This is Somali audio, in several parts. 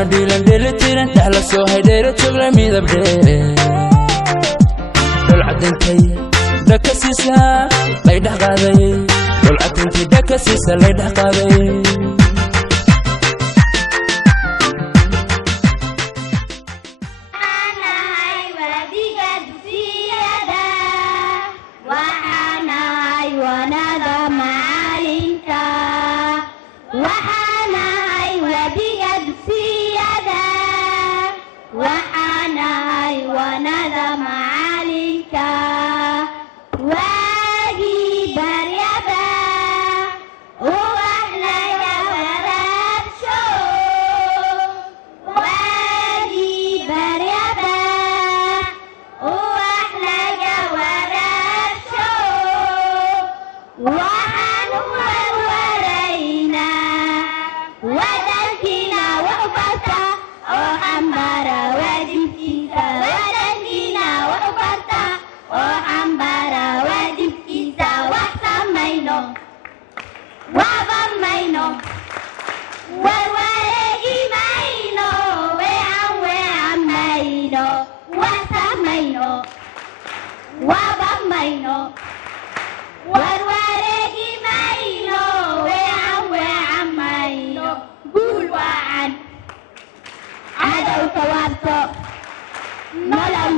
Dilan dele tiran dahla soo haydheero joogla midab dheer dol cadantay daka siisa lay dhax qaaday dol cadantay daka siisa lay dhax qaaday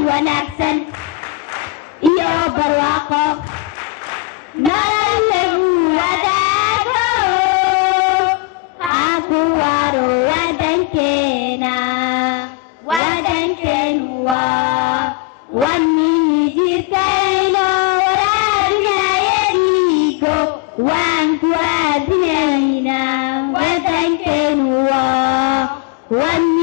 wanaagsan iyo barwaaqo nolosha wadaago aku waro wadankeenu waa wani jirtayno waraabinayadiigo waan ku aadinayna wadankeenu waa wani